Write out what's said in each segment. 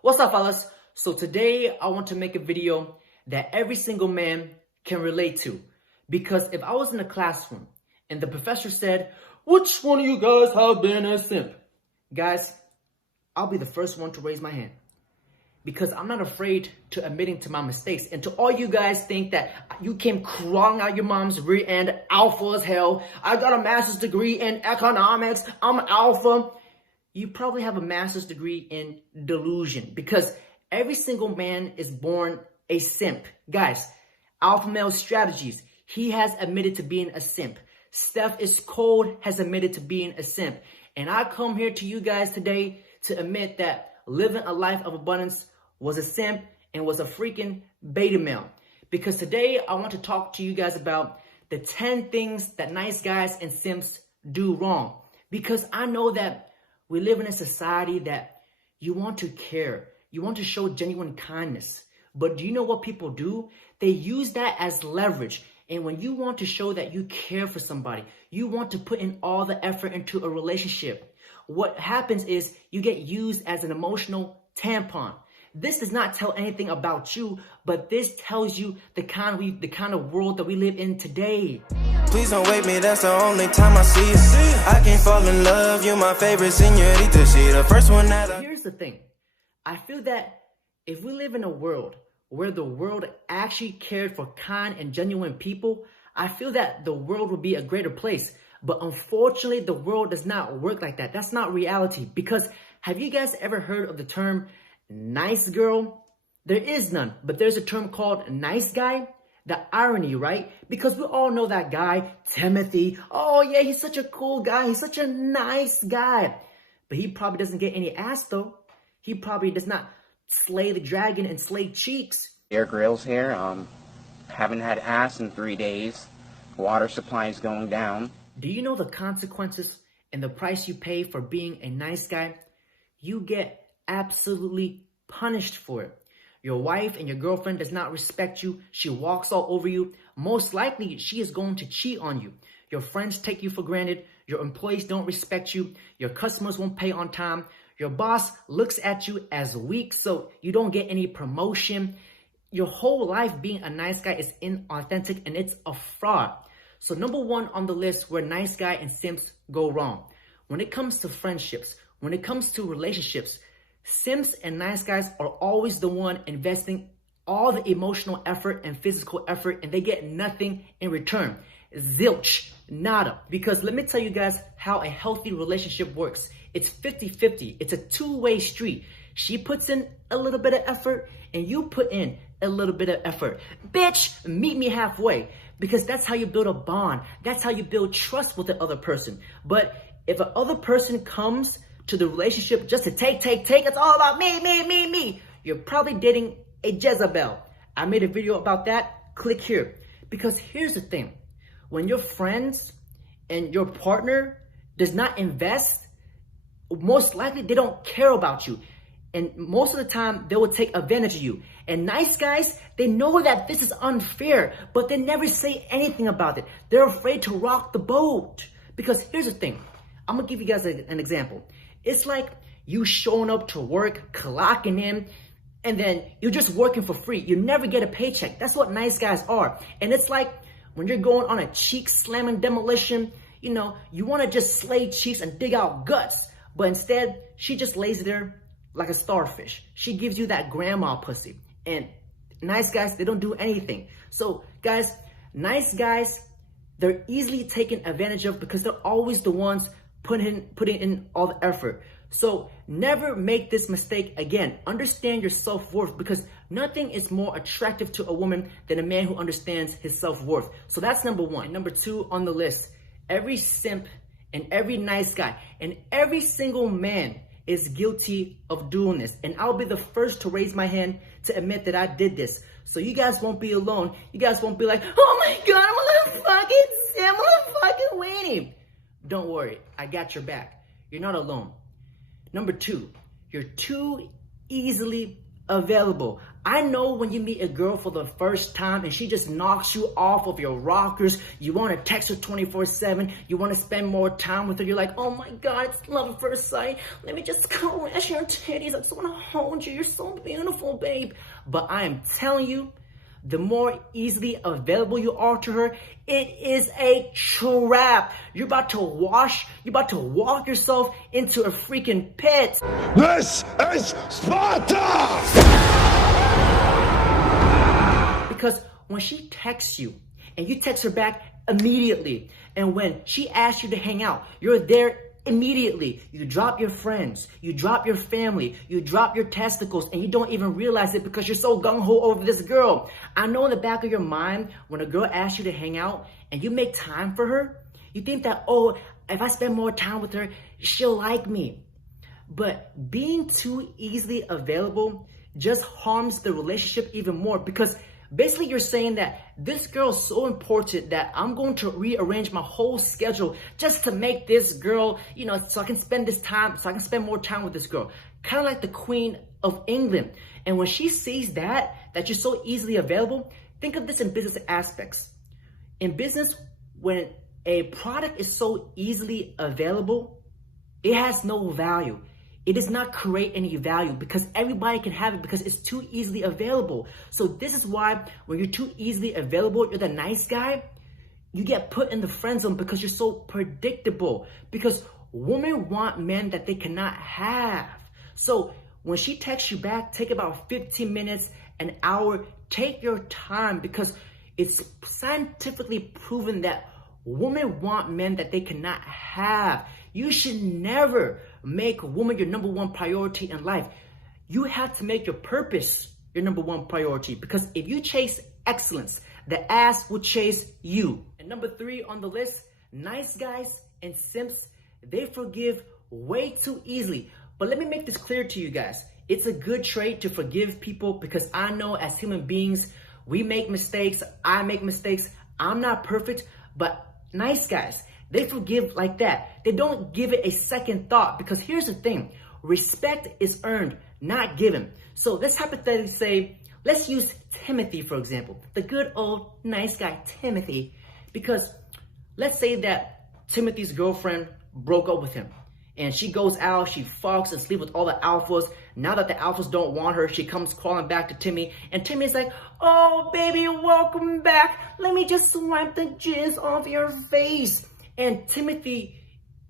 What's up, fellas? So today I want to make a video that every single man can relate to. Because if I was in a classroom and the professor said, "Which one of you guys have been a simp?" Guys, I'll be the first one to raise my hand. Because I'm not afraid to admitting to my mistakes. And to all you guys think that you came crawling out your mom's rear end, alpha as hell, I got a master's degree in economics, I'm alpha. You probably have a master's degree in delusion, because every single man is born a simp. Guys, alpha male strategies, he has admitted to being a simp. Steph is cold, has admitted to being a simp. And I come here to you guys today to admit that living a life of abundance was a simp and was a freaking beta male. Because today I want to talk to you guys about the 10 things that nice guys and simps do wrong. Because I know that we live in a society that you want to care. You want to show genuine kindness. But do you know what people do? They use that as leverage. And when you want to show that you care for somebody, you want to put in all the effort into a relationship, what happens is you get used as an emotional tampon. This does not tell anything about you, but this tells you the kind of world that we live in today. Please don't wake me, that's the only time I see you. I can't fall in love, you're my favorite señorita. She the first one that Here's the thing. I feel that if we live in a world where the world actually cared for kind and genuine people, I feel that the world would be a greater place. But unfortunately, the world does not work like that. That's not reality. Because have you guys ever heard of the term nice girl? There is none, but there's a term called nice guy. The irony, right? Because we all know that guy, Timothy. Oh yeah, he's such a cool guy. He's such a nice guy. But he probably doesn't get any ass though. He probably does not slay the dragon and slay cheeks. Air Grills here. Haven't had ass in 3 days. Water supply is going down. Do you know the consequences and the price you pay for being a nice guy? You get absolutely punished for it. Your wife and your girlfriend does not respect you. She walks all over you. Most likely, she is going to cheat on you. Your friends take you for granted. Your employees don't respect you. Your customers won't pay on time. Your boss looks at you as weak, so you don't get any promotion. Your whole life being a nice guy is inauthentic and it's a fraud. So number one on the list where nice guy and simps go wrong. When it comes to friendships, when it comes to relationships, simps and nice guys are always the one investing all the emotional effort and physical effort, and they get nothing in return. Zilch, nada. Because let me tell you guys how a healthy relationship works. It's 50-50. It's a two-way street. She puts in a little bit of effort and you put in a little bit of effort. Bitch, meet me halfway. Because that's how you build a bond. That's how you build trust with the other person. But if the other person comes to the relationship just to take, it's all about me. You're probably dating a Jezebel. I made a video about that. Click here. Because here's the thing. When your friends and your partner does not invest, most likely they don't care about you. And most of the time, they will take advantage of you. And nice guys, they know that this is unfair, but they never say anything about it. They're afraid to rock the boat. Because here's the thing. I'm going to give you guys an example. It's like you showing up to work, clocking in, and then you're just working for free. You never get a paycheck. That's what nice guys are. And it's like when you're going on a cheek slamming demolition, you know, you want to just slay cheeks and dig out guts. But instead, she just lays there like a starfish. She gives you that grandma pussy. And nice guys, they don't do anything. So guys, nice guys, they're easily taken advantage of because they're always the ones putting in all the effort. So never make this mistake again. Understand your self-worth, because nothing is more attractive to a woman than a man who understands his self-worth. So that's number one. Number two on the list, every simp and every nice guy and every single man is guilty of doing this. And I'll be the first to raise my hand to admit that I did this. So you guys won't be alone. You guys won't be like, oh my God, I'm a little fucking simp, I'm a little fucking weenie. Don't worry, I got your back. You're not alone. Number two, you're too easily available. I know when you meet a girl for the first time and she just knocks you off of your rockers, you want to text her 24/7, you want to spend more time with her, you're like, oh my God, it's love at first sight. Let me just caress your titties. I just want to hold you. You're so beautiful, babe. But I am telling you, the more easily available you are to her, it is a trap. You're about to walk yourself into a freaking pit. This is Sparta! Because when she texts you and you text her back immediately, and when she asks you to hang out, you're there immediately. You drop your friends, you drop your family, you drop your testicles, and you don't even realize it because you're so gung-ho over this girl. I know in the back of your mind, when a girl asks you to hang out and you make time for her, you think that, oh, if I spend more time with her, she'll like me. But being too easily available just harms the relationship even more, because basically you're saying that this girl is so important that I'm going to rearrange my whole schedule just to make this girl, so I can spend more time with this girl. Kind of like the Queen of England. And when she sees that you're so easily available, think of this in business aspects. In business, when a product is so easily available, it has no value. It does not create any value because everybody can have it because it's too easily available. So this is why when you're too easily available, you're the nice guy, you get put in the friend zone because you're so predictable. Because women want men that they cannot have. So when she texts you back, take about 15 minutes, an hour, take your time, because it's scientifically proven that women want men that they cannot have. You should never make a woman your number one priority in life. You have to make your purpose your number one priority, because if you chase excellence, the ass will chase you. And number 3 on the list, nice guys and simps, they forgive way too easily. But let me make this clear to you guys. It's a good trait to forgive people, because I know as human beings, we make mistakes. I make mistakes. I'm not perfect, but nice guys, they forgive like that. They don't give it a second thought, because here's the thing. Respect is earned, not given. So let's hypothetically say, let's use Timothy, for example. The good old nice guy, Timothy. Because let's say that Timothy's girlfriend broke up with him. And she goes out, she fucks and sleeps with all the alphas. Now that the alphas don't want her, she comes crawling back to Timmy. And Timmy's like, oh, baby, welcome back. Let me just wipe the jizz off your face. And Timothy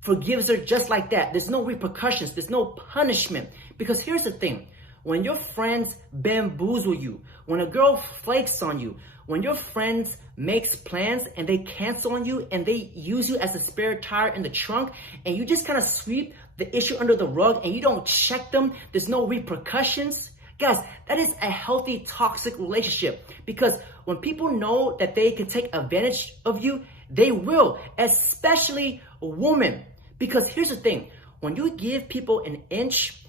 forgives her just like that. There's no repercussions. There's no punishment. Because here's the thing. When your friends bamboozle you, when a girl flakes on you, when your friends makes plans and they cancel on you and they use you as a spare tire in the trunk, and you just kind of sweep the issue under the rug and you don't check them, there's no repercussions. Guys, that is a healthy toxic relationship, because when people know that they can take advantage of you, they will, especially women. Because here's the thing, when you give people an inch,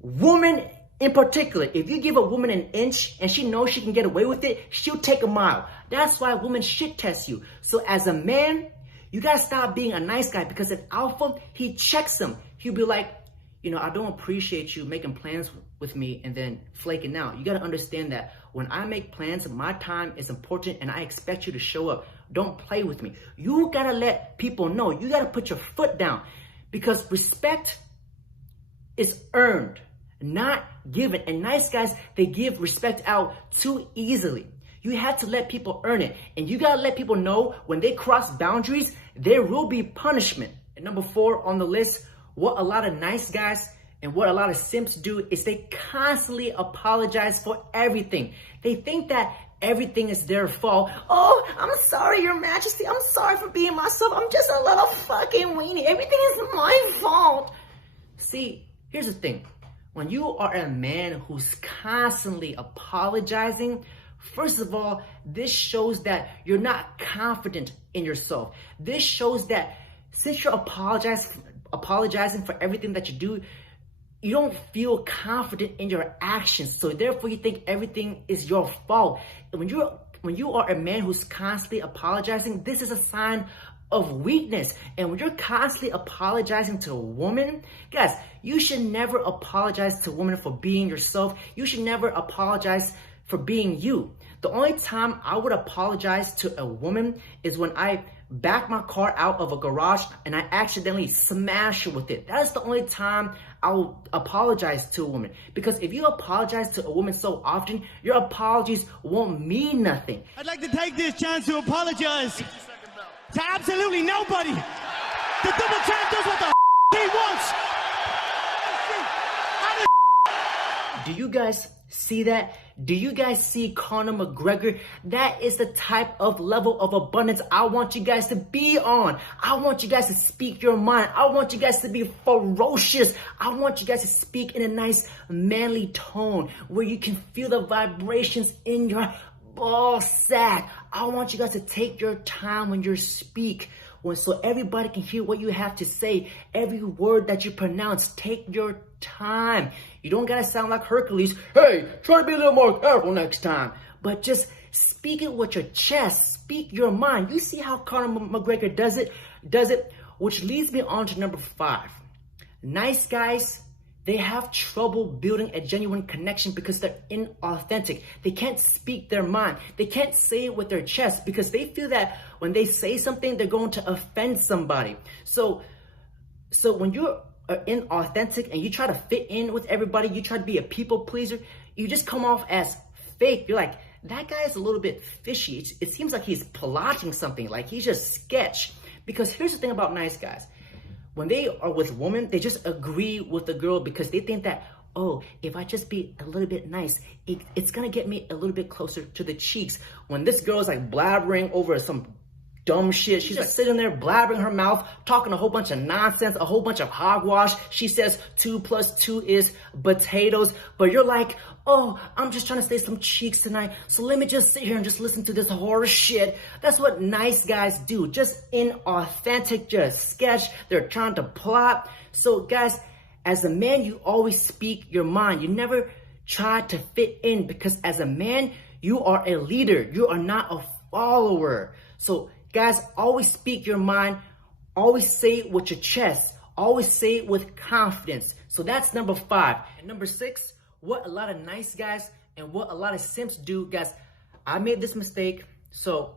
women in particular, if you give a woman an inch and she knows she can get away with it, she'll take a mile. That's why women shit test you. So as a man, you gotta stop being a nice guy, because an alpha, he checks them. He'll be like, I don't appreciate you making plans with me and then flaking out. You gotta understand that when I make plans, my time is important and I expect you to show up. Don't play with me. You gotta let people know. You gotta put your foot down, because respect is earned, not given. And nice guys, they give respect out too easily. You have to let people earn it. And you gotta let people know when they cross boundaries, there will be punishment. And number 4 on the list, what a lot of nice guys and what a lot of simps do is they constantly apologize for everything. They think that everything is their fault. Oh, I'm sorry, Your Majesty. I'm sorry for being myself. I'm just a little fucking weenie. Everything is my fault. See, here's the thing. When you are a man who's constantly apologizing, first of all, this shows that you're not confident in yourself. This shows that since you're apologizing for everything that you do, you don't feel confident in your actions. So therefore, you think everything is your fault. And when you are a man who's constantly apologizing, this is a sign of weakness. And when you're constantly apologizing to a woman, guys, you should never apologize to a woman for being yourself. You should never apologize for being you. The only time I would apologize to a woman is when I back my car out of a garage and I accidentally smash her with it. That is the only time I will apologize to a woman. Because if you apologize to a woman so often, your apologies won't mean nothing. I'd like to take this chance to apologize to absolutely nobody. The double champ does what the he wants. Do you guys see that? Do you guys see Conor McGregor? That is the type of level of abundance I want you guys to be on. I want you guys to speak your mind. I want you guys to be ferocious. I want you guys to speak in a nice manly tone where you can feel the vibrations in your ball sack. I want you guys to take your time when you speak, so everybody can hear what you have to say. Every word that you pronounce, take your time. You don't gotta sound like Hercules. Hey, try to be a little more careful next time. But just speak it with your chest. Speak your mind. You see how Conor McGregor does it? Which leads me on to number 5. Nice guys, they have trouble building a genuine connection because they're inauthentic. They can't speak their mind. They can't say it with their chest because they feel that when they say something, they're going to offend somebody. So when you're inauthentic and you try to fit in with everybody, you try to be a people pleaser, you just come off as fake. You're like, that guy is a little bit fishy. It seems like he's plotting something, like he's just sketch. Because here's the thing about nice guys. When they are with women, they just agree with the girl because they think that, oh, if I just be a little bit nice, it's gonna get me a little bit closer to the cheeks. When this girl is like blabbering over some dumb shit, she's just sitting there blabbering her mouth, talking a whole bunch of nonsense, a whole bunch of hogwash. She says 2 + 2 is potatoes, but you're like, oh, I'm just trying to save some cheeks tonight, so let me just sit here and just listen to this horror shit. That's what nice guys do, just inauthentic, just sketch. They're trying to plot. So guys, as a man, you always speak your mind. You never try to fit in because as a man, you are a leader. You are not a follower. So guys, always speak your mind. Always say it with your chest. Always say it with confidence. So that's number 5. And number 6, what a lot of nice guys and what a lot of simps do, guys, I made this mistake, so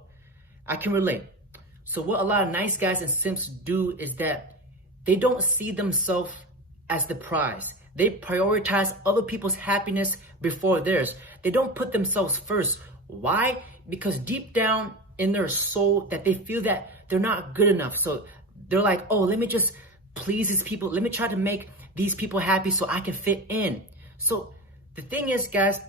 I can relate. So what a lot of nice guys and simps do is that they don't see themselves as the prize. They prioritize other people's happiness before theirs. They don't put themselves first. Why? Because deep down in their soul that they feel that they're not good enough. So they're like, oh, let me just please these people. Let me try to make these people happy so I can fit in. So the thing is, guys,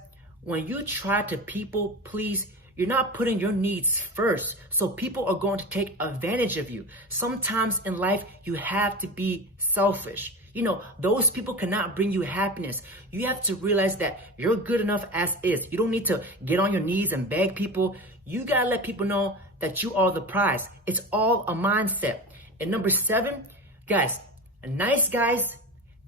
when you try to people please, you're not putting your needs first. So people are going to take advantage of you. Sometimes in life, you have to be selfish. You know, those people cannot bring you happiness. You have to realize that you're good enough as is. You don't need to get on your knees and beg people. You gotta let people know that you are the prize. It's all a mindset. And number 7, guys, nice guys,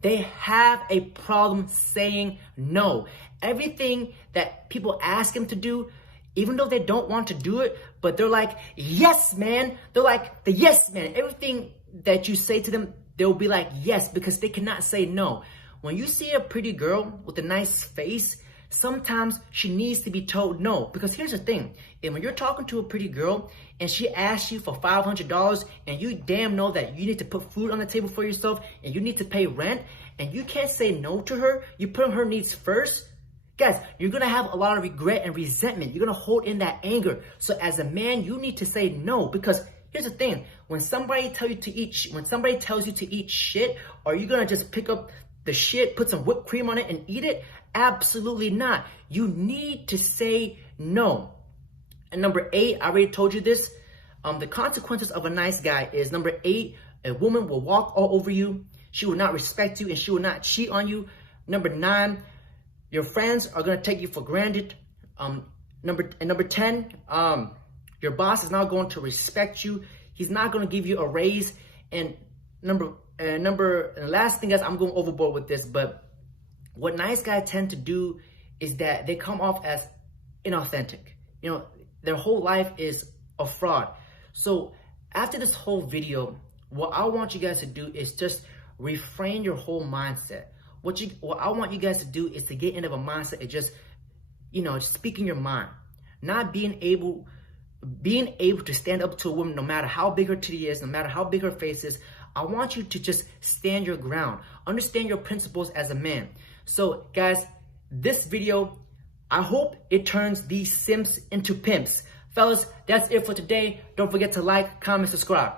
they have a problem saying no. Everything that people ask them to do, even though they don't want to do it, but they're like, yes, man. They're like the yes, man. Everything that you say to them, they'll be like, yes, because they cannot say no. When you see a pretty girl with a nice face, sometimes she needs to be told no. Because here's the thing. And when you're talking to a pretty girl and she asks you for $500 and you damn know that you need to put food on the table for yourself and you need to pay rent and you can't say no to her, you put her needs first, guys, you're going to have a lot of regret and resentment. You're going to hold in that anger. So as a man, you need to say no, because here's the thing. When somebody tells you to eat shit, are you going to just pick up the shit, put some whipped cream on it and eat it? Absolutely not. You need to say no. And number 8, I already told you this. The consequences of a nice guy is number 8, a woman will walk all over you. She will not respect you and she will not cheat on you. Number 9, your friends are going to take you for granted. Number 10, your boss is not going to respect you. He's not going to give you a raise. And the last thing is, I'm going overboard with this, but what nice guys tend to do is that they come off as inauthentic. You know, their whole life is a fraud. So after this whole video, what I want you guys to do is just reframe your whole mindset. What I want you guys to do is to get into a mindset of just, just speaking your mind. Not being able to stand up to a woman no matter how big her titty is, no matter how big her face is. I want you to just stand your ground. Understand your principles as a man. So guys, this video, I hope it turns these simps into pimps. Fellas, that's it for today. Don't forget to like, comment, subscribe.